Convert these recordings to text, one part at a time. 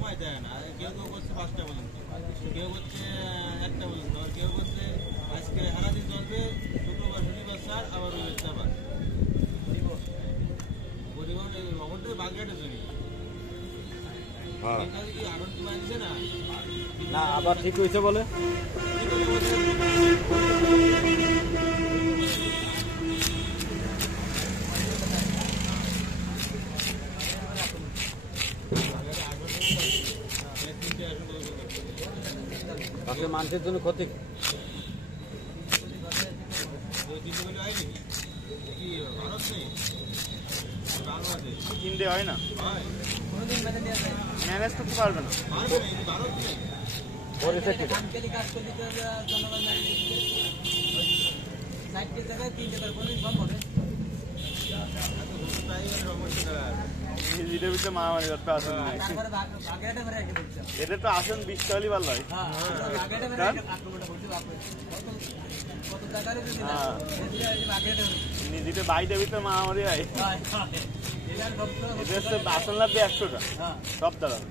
সময় দেয় না। কেউ কেউ করছে 5টা পর্যন্ত, কেউ করছে 1টা পর্যন্ত, আর কেউ করছে আজকে সারাদিন চলবে, শুক্রবার শনিবার স্যার, আবার ওই আবার পরিবহন অবশ্যই বাগেটে চলি। কি আনন্দ মানছে না, না আবার ঠিক হয়েছে বলে মানুষের জন্য ক্ষতি। কিনতে হয় না, ম্যানেজ করতে পারবে না। নিজেদের ভিতরে মারামারি করতে আসেন নাই, এদের তো আসেন 20 টাকা ভালো হয়। নিজেদের বাইরের ভিতরে মারামারি হয়, এদের তো আসন লাগবে 100 টাকা সব দাঁড়াবে।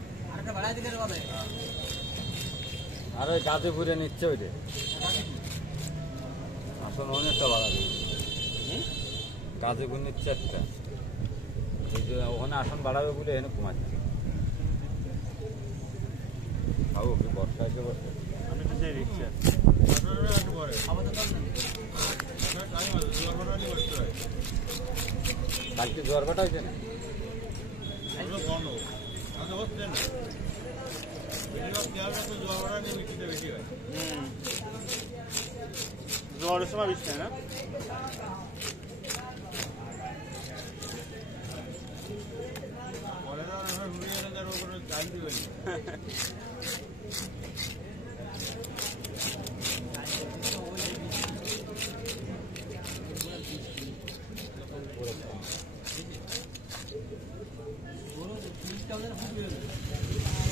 আর ওই গাজীপুরে নিচ্ছে ওই যে আসন অনেকটা বাড়াবে, গাজীপুর নিচ্ছে একটা, ওই যে ওখানে আসন বাড়াবে বলে এনে কমাচ্ছে। খাবো কি বর্ষা এসে বসে আমি তো সেই রিক্সা কালকে জোয়ার ভাটা হয়েছে না, জোয়ারের সময় বৃষ্টি হয় না।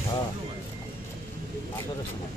হ্যাঁ আসরের সময়